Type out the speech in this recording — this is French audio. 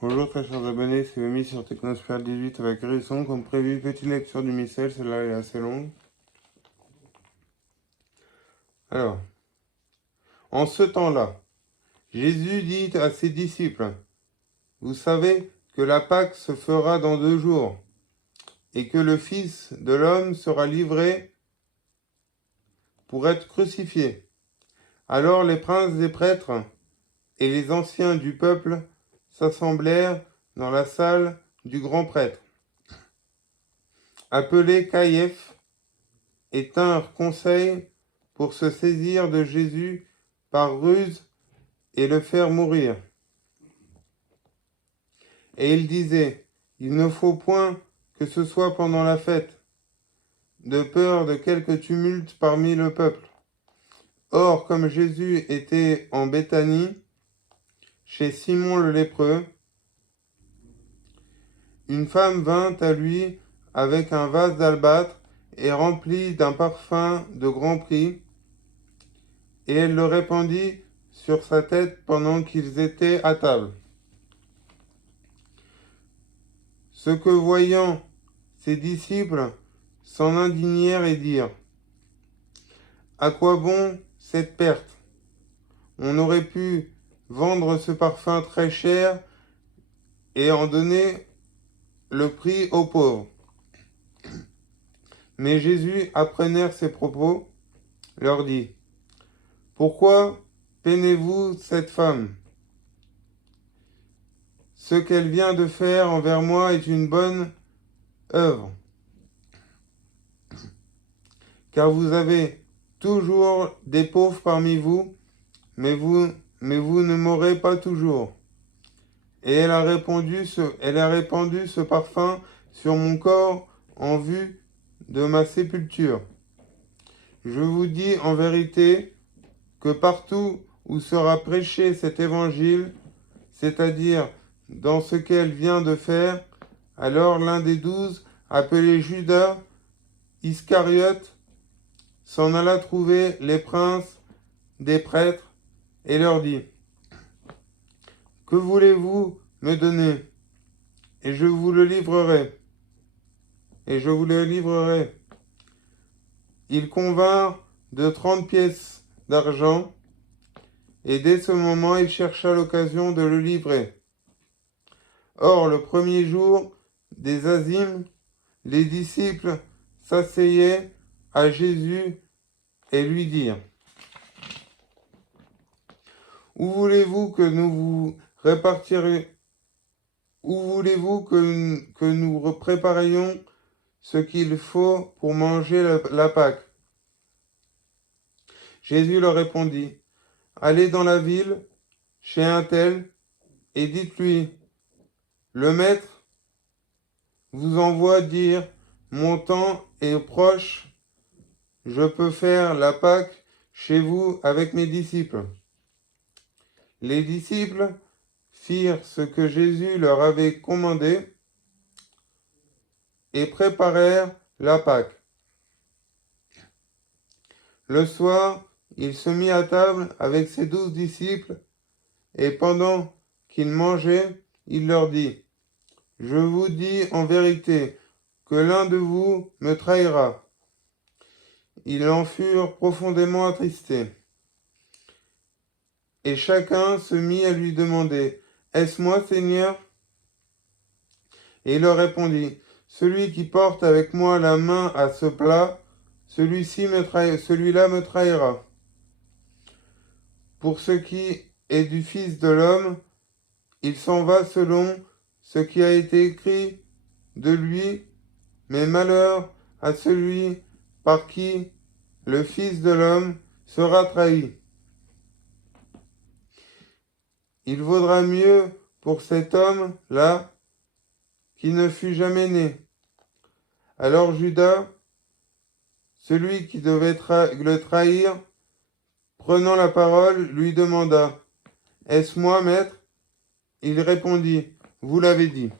Bonjour très chers abonnés, c'est Mimi sur Technosphere 18 avec Hérisson. Comme prévu, petite lecture du missel, celle-là est assez longue. Alors, en ce temps-là, Jésus dit à ses disciples, vous savez que la Pâque se fera dans 2 jours, et que le Fils de l'homme sera livré pour être crucifié. Alors les princes des prêtres et les anciens du peuple s'assemblèrent dans la salle du grand prêtre, appelé Caïphe, et tinrent conseil pour se saisir de Jésus par ruse et le faire mourir. Et il disait, il ne faut point que ce soit pendant la fête, de peur de quelque tumulte parmi le peuple. Or, comme Jésus était en Béthanie, chez Simon le lépreux, une femme vint à lui avec un vase d'albâtre et rempli d'un parfum de grand prix, et elle le répandit sur sa tête pendant qu'ils étaient à table. Ce que voyant ses disciples s'en indignèrent et dirent, à quoi bon cette perte? On aurait pu vendre ce parfum très cher et en donner le prix aux pauvres. Mais Jésus, apprenant ces propos, leur dit, pourquoi peinez-vous cette femme? Ce qu'elle vient de faire envers moi est une bonne œuvre. Car vous avez toujours des pauvres parmi vous, mais vous ne m'aurez pas toujours. Et elle a répandu ce parfum sur mon corps en vue de ma sépulture. Je vous dis en vérité que partout où sera prêché cet évangile, c'est-à-dire dans ce qu'elle vient de faire, alors l'un des 12, appelé Judas Iscariote, s'en alla trouver les princes des prêtres et leur dit, que voulez-vous me donner? Et je vous le livrerai. Ils convinrent de 30 pièces d'argent, et dès ce moment il chercha l'occasion de le livrer. Or, le premier jour des Azymes, les disciples s'asseyaient à Jésus et lui dirent, où voulez-vous que nous vous répartirions, où voulez-vous que nous préparions ce qu'il faut pour manger la Pâque? Jésus leur répondit, allez dans la ville, chez un tel, et dites-lui, le maître vous envoie dire, mon temps est proche, je peux faire la Pâque chez vous avec mes disciples. Les disciples firent ce que Jésus leur avait commandé et préparèrent la Pâque. Le soir, il se mit à table avec ses 12 disciples, et pendant qu'ils mangeaient, il leur dit, je vous dis en vérité que l'un de vous me trahira. Ils en furent profondément attristés. Et chacun se mit à lui demander, est-ce moi, Seigneur? Et il leur répondit, celui qui porte avec moi la main à ce plat, celui-là me trahira. Pour ce qui est du Fils de l'homme, il s'en va selon ce qui a été écrit de lui, mais malheur à celui par qui le Fils de l'homme sera trahi. Il vaudra mieux pour cet homme-là qui ne fut jamais né. Alors Judas, celui qui devait le trahir, prenant la parole, lui demanda, est-ce moi, maître? Il répondit, vous l'avez dit.